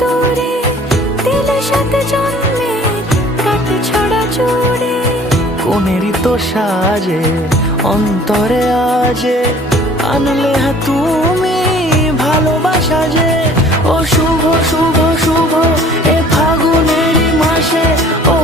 দূরে দিলে সাথে জন্মের রাত ছড়া জুড়ে। কোনেরই তো সাজে অন্তরে আজে আনলে তুমি ভালোবাসা যে। ও শুভ শুভ শুভ এ ফাগুনেরই মাসে, ও